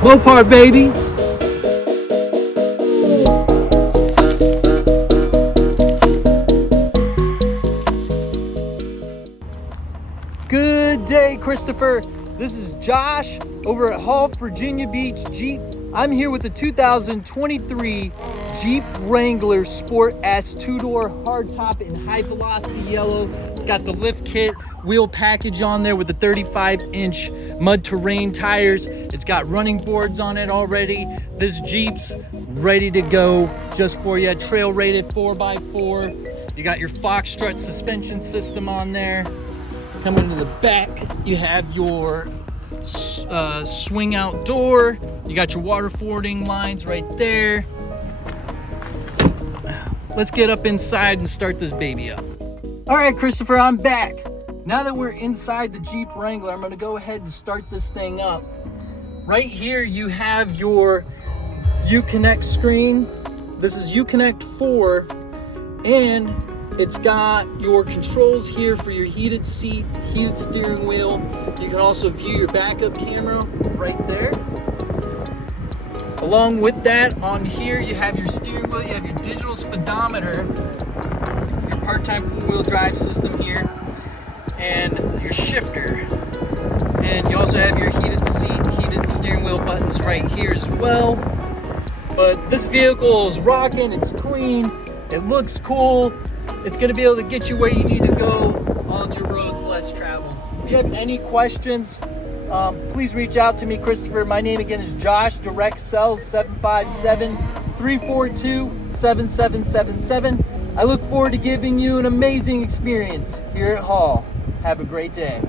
Mopar, baby. Good day, Christopher. This is Josh over at Hall Virginia Beach Jeep. I'm here with the 2023 Jeep Wrangler Sport S two-door hardtop in high velocity yellow. It's got the lift kit wheel package on there with the 35-inch mud terrain tires. It's got running boards on it already. This Jeep's ready to go just for you. Trail rated 4x4. You got your Foxstrut suspension system on there. Coming to the back, you have your swing out door. You got your water fording lines right there. Let's get up inside and start this baby up. All right, Christopher, I'm back. Now that we're inside the Jeep Wrangler, I'm gonna go ahead and start this thing up. Right here, you have your Uconnect screen. This is Uconnect 4, and it's got your controls here for your heated seat, heated steering wheel. You can also view your backup camera right there. Along with that, on here you have your steering wheel, you have your digital speedometer, your part-time four-wheel drive system here, and your shifter. And you also have your heated seat, heated steering wheel buttons right here as well. But this vehicle is rocking, it's clean, it looks cool. It's going to be able to get you where you need to go on your roads less traveled. If you have any questions, please reach out to me, Christopher. My name again is Josh. Direct Cells 757-342-7777. I look forward to giving you an amazing experience here at Hall. Have a great day.